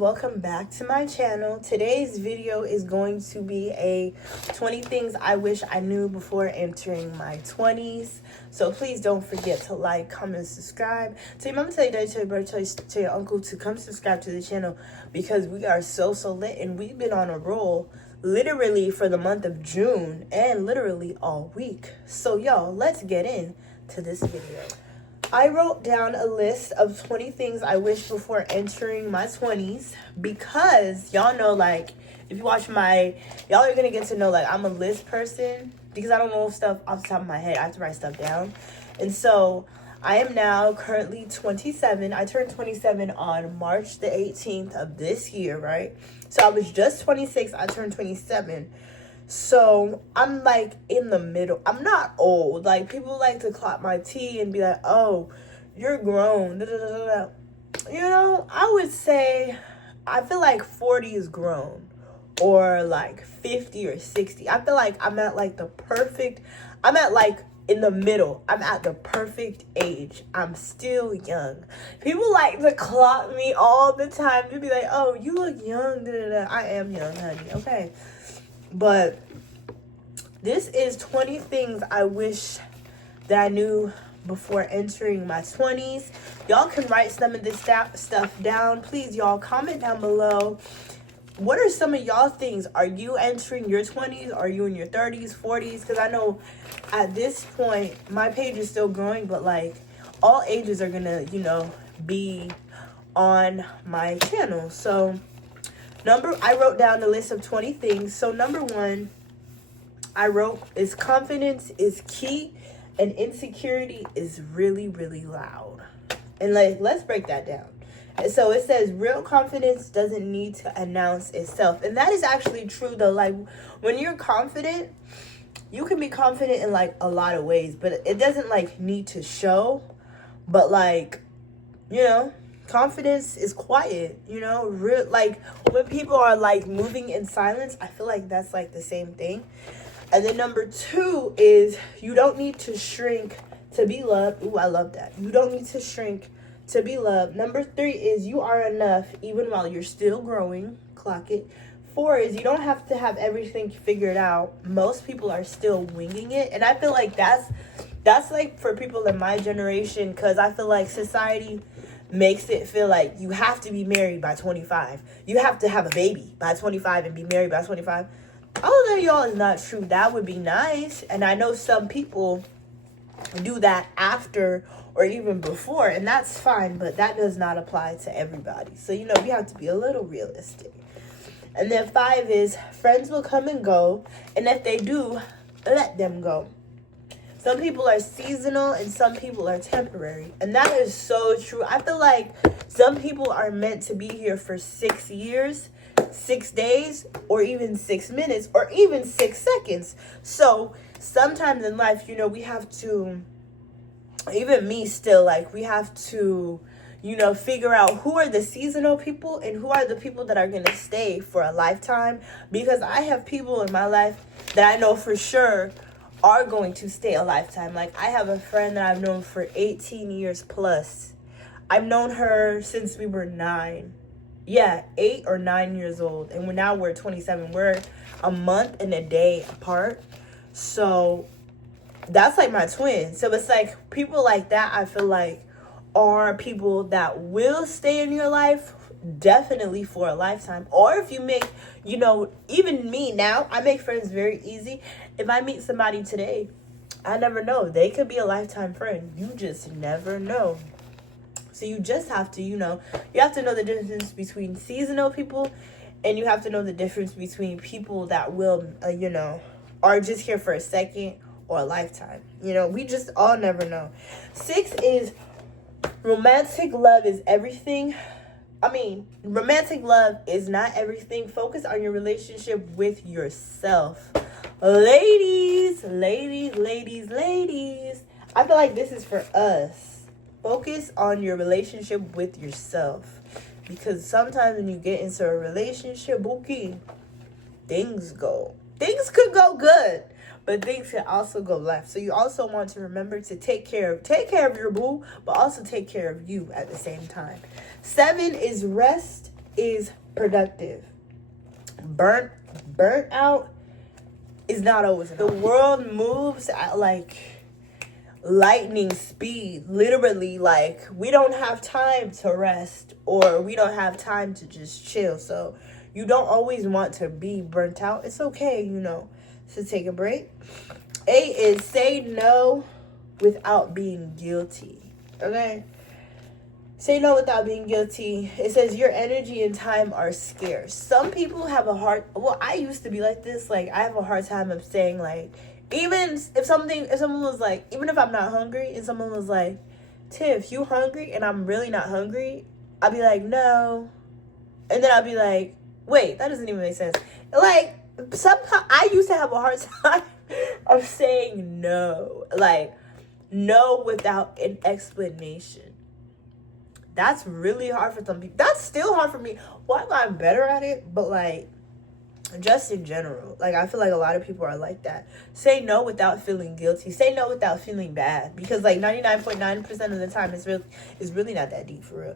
welcome back to my channel. Today's video is going to be a 20 things I wish I knew before entering my 20s. So please don't forget to like, comment, subscribe. Tell your mama, tell your daddy, tell your brother, tell your uncle to come subscribe to the channel because we are so lit and we've been on a roll literally for the month of June and literally all week. So y'all, let's get into this video. I wrote down a list of 20 things I wish before entering my 20s because y'all know, like, if you watch y'all are gonna get to know, like, I'm a list person because I don't know stuff off the top of my head. I have to write stuff down. And so I am now currently 27. I turned 27 on March the 18th of this year, right? So I was just 26. I turned 27. So I'm like in the middle. I'm not old. Like, people like to clock my tea and be like, oh, you're grown. Da, da, da, da, da. You know, I would say I feel like 40 is grown, or like 50 or 60. I feel like I'm at like in the middle. I'm at the perfect age. I'm still young. People like to clock me all the time. They'll be like, oh, you look young. Da, da, da. I am young, honey. Okay. But this is 20 things I wish that I knew before entering my 20s. Y'all can write some of this stuff down. Please, y'all, comment down below. What are some of y'all things? Are you entering your 20s? Are you in your 30s, 40s? Because I know at this point, my page is still growing, but like all ages are going to, be on my channel. So I wrote down a list of 20 things. So number one, I wrote is confidence is key and insecurity is really, really loud. And like, let's break that down. And so it says real confidence doesn't need to announce itself. And that is actually true though. Like, when you're confident, you can be confident in like a lot of ways, but it doesn't like need to show. But like, confidence is quiet, like when people are like moving in silence, I feel like that's like the same thing. And then number two is you don't need to shrink to be loved. Ooh, I love that. You don't need to shrink to be loved. Number three is you are enough even while you're still growing. Clock it. 4 is you don't have to have everything figured out. Most people are still winging it. And I feel like that's like for people in my generation, because I feel like society makes it feel like you have to be married by 25. You have to have a baby by 25 and be married by 25. All of that, y'all, is not true. That would be nice. And I know some people do that after or even before, and that's fine, but that does not apply to everybody. So, we have to be a little realistic. And then 5 is friends will come and go, and if they do, let them go. Some people are seasonal and some people are temporary. And that is so true. I feel like some people are meant to be here for 6 years, 6 days, or even 6 minutes, or even 6 seconds. So sometimes in life, we have to, even me still, like, we have to, figure out who are the seasonal people and who are the people that are going to stay for a lifetime. Because I have people in my life that I know for sure are going to stay a lifetime. Like, I have a friend that I've known for 18 years plus. I've known her since we were 9. Yeah, 8 or 9 years old. And now we're 27. We're a month and a day apart. So that's like my twin. So it's like people like that, I feel like, are people that will stay in your life definitely for a lifetime. Or if you make, even me now, I make friends very easy. If I meet somebody today, I never know. They could be a lifetime friend. You just never know. So you just have to, you have to know the difference between seasonal people, and you have to know the difference between people that will, are just here for a second or a lifetime. We just all never know. 6 is romantic love is everything. Romantic love is not everything. Focus on your relationship with yourself. Ladies. I feel like this is for us. Focus on your relationship with yourself. Because sometimes when you get into a relationship, things could go good, but things can also go left. So you also want to remember to take care of your boo, but also take care of you at the same time. 7 is rest is productive. Burnt out is not always enough. The world moves at like lightning speed. Literally, like, we don't have time to rest, or we don't have time to just chill. So you don't always want to be burnt out. It's okay, to take a break. 8 is say no without being guilty. Okay? Say no without being guilty. It says your energy and time are scarce. Some people have I used to be like this. Like, I have a hard time of saying, like, even if someone was like, even if I'm not hungry and someone was like, Tiff, you hungry? And I'm really not hungry, I'd be like, no. And then I'd be like, wait, that doesn't even make sense. Like, sometimes I used to have a hard time of saying no. Like, no without an explanation. That's really hard for some people. That's still hard for me. Well, I've gotten better at it, but like, just in general, like, I feel like a lot of people are like that. Say no without feeling guilty. Say no without feeling bad, because like 99.9% of the time it's really not that deep, for real.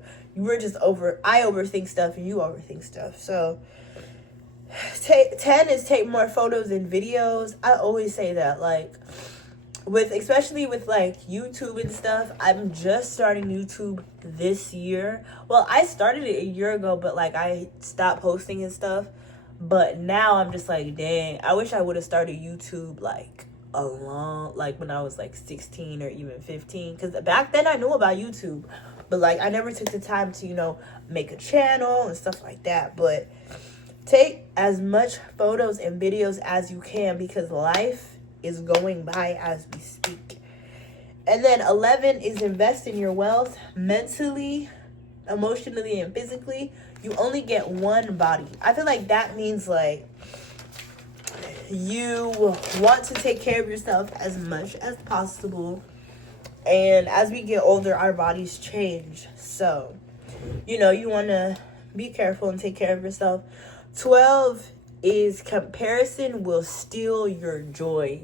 I overthink stuff and you overthink stuff. So 10 is take more photos and videos. I always say that, like, especially with like YouTube and stuff. I'm just starting YouTube this year. Well, I started it a year ago, but like, I stopped posting and stuff. But now I'm just like, dang, I wish I would have started YouTube like when I was like 16 or even 15. Because back then I knew about YouTube, but like, I never took the time to, make a channel and stuff like that. But take as much photos and videos as you can, because life is going by as we speak. And then 11 is invest in your wealth mentally, emotionally, and physically. You only get one body. I feel like that means like you want to take care of yourself as much as possible. And as we get older, our bodies change. So, you want to be careful and take care of yourself. 12 is comparison will steal your joy.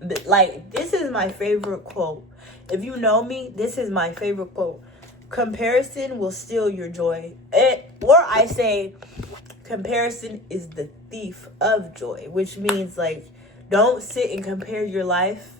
This is my favorite quote. If you know me, this is my favorite quote. Comparison will steal your joy. Or I say, comparison is the thief of joy, which means like, don't sit and compare your life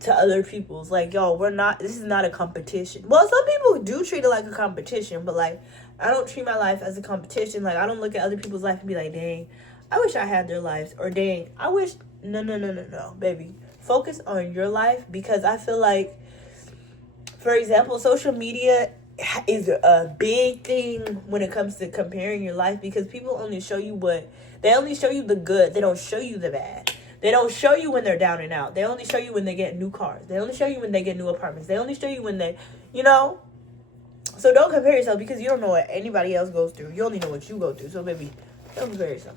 to other people's. Like, this is not a competition. Well, some people do treat it like a competition, but like, I don't treat my life as a competition. Like, I don't look at other people's life and be like, dang, I wish I had their lives, or dang, I wish. No, baby. Focus on your life, because I feel like, for example, social media is a big thing when it comes to comparing your life, because people only show you they only show you the good. They don't show you the bad. They don't show you when they're down and out. They only show you when they get new cars. They only show you when they get new apartments. They only show you when they, So don't compare yourself, because you don't know what anybody else goes through. You only know what you go through. So baby, don't compare yourself.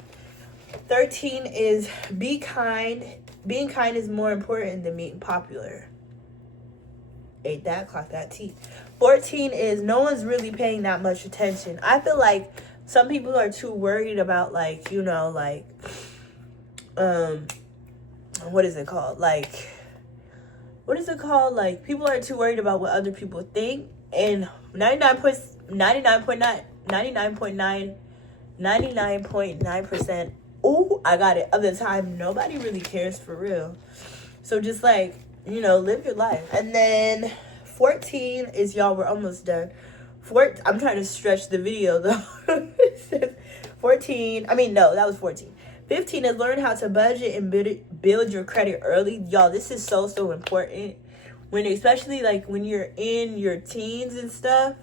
13 is be kind. Being kind is more important than being popular. Ate that, clock that T. 14 is no one's really paying that much attention. I feel like some people are too worried about like, what is it called? Like, people are too worried about what other people think. And 99.9% I got it, of the time, nobody really cares, for real. So just like, live your life. And then 14 is, we're almost done. I'm trying to stretch the video though. 14, that was 14. 15 is learn how to budget and build your credit early. Y'all, this is so important. Especially like when you're in your teens and stuff,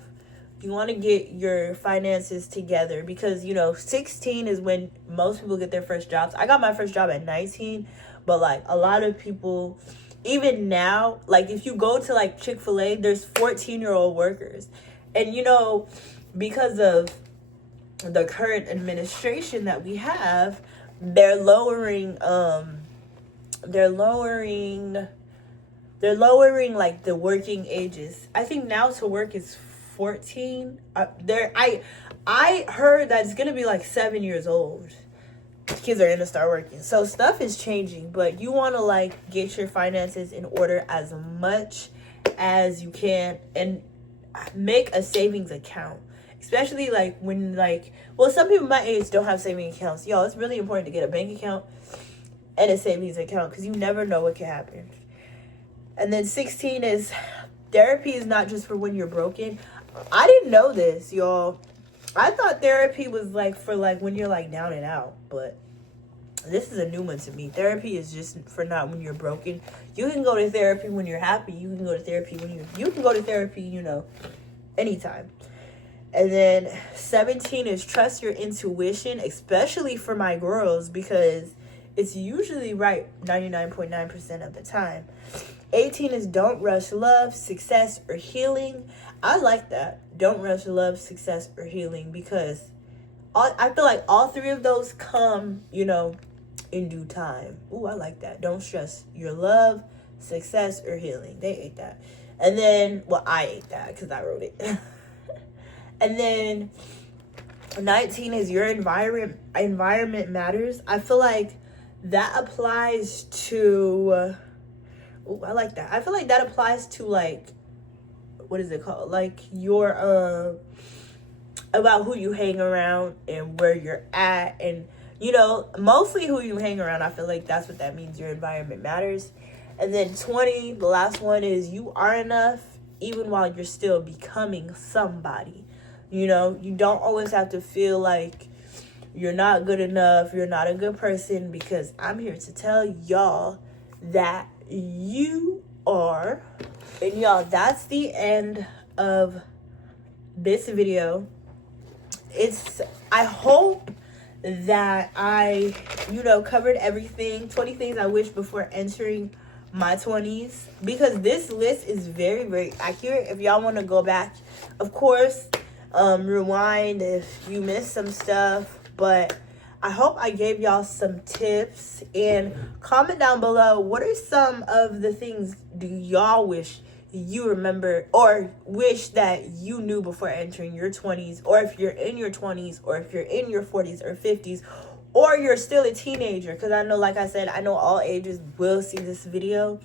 you want to get your finances together, because 16 is when most people get their first jobs. I got my first job at 19, but like, a lot of people, even now, like, if you go to like Chick-fil-A, there's 14-year-old workers. And because of the current administration that we have, they're lowering like the working ages. I think now to work is 14. I heard that it's gonna be like 7 years old. Kids are gonna start working. So stuff is changing, but you want to like get your finances in order as much as you can, and make a savings account. especially like when like, well, some people my age don't have savings accounts. Y'all, it's really important to get a bank account and a savings account because you never know what can happen. And then 16 is therapy is not just for when you're broken. I didn't know this, y'all. I thought therapy was like for like when you're like down and out, but this is a new one to me. Therapy is just for not when you're broken. You can go to therapy when you're happy. You can go to therapy when you can go to therapy, you know, anytime. And then 17 is trust your intuition, especially for my girls, because it's usually right 99.9% of the time. 18 is don't rush love, success, or healing. I like that. Don't rush love, success, or healing, because I feel like all three of those come, you know, in due time. Ooh, I like that. Don't stress your love, success, or healing. They ate that. And then, well, I ate that because I wrote it. And then 19 is your environment matters. I feel like that applies to, I like that. I feel like that applies to like, what is it called? Like your, about who you hang around and where you're at, and you know, mostly who you hang around. I feel like that's what that means. Your environment matters. And then 20, the last one is you are enough even while you're still becoming somebody. You know, you don't always have to feel like you're not good enough, you're not a good person, because I'm here to tell y'all that you are. And y'all, that's the end of this video. I hope that I, you know, covered everything. 20 things I wish before entering my 20s, because this list is very, very accurate. If y'all want to go back, of course, rewind if you missed some stuff, but I hope I gave y'all some tips. And comment down below, what are some of the things do y'all wish you remember or wish that you knew before entering your 20s, or if you're in your 20s, or if you're in your 40s or 50s, or you're still a teenager, because I know, like I said, I know all ages will see this video.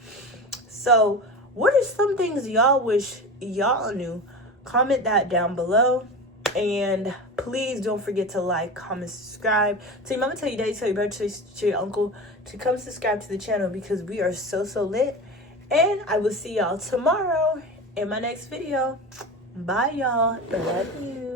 So what are some things y'all wish y'all knew? Comment that down below. And please don't forget to like, comment, subscribe. Tell your mama, tell your daddy, tell your brother, tell your uncle to come subscribe to the channel, because we are so lit. And I will see y'all tomorrow in my next video. Bye, y'all. Love you.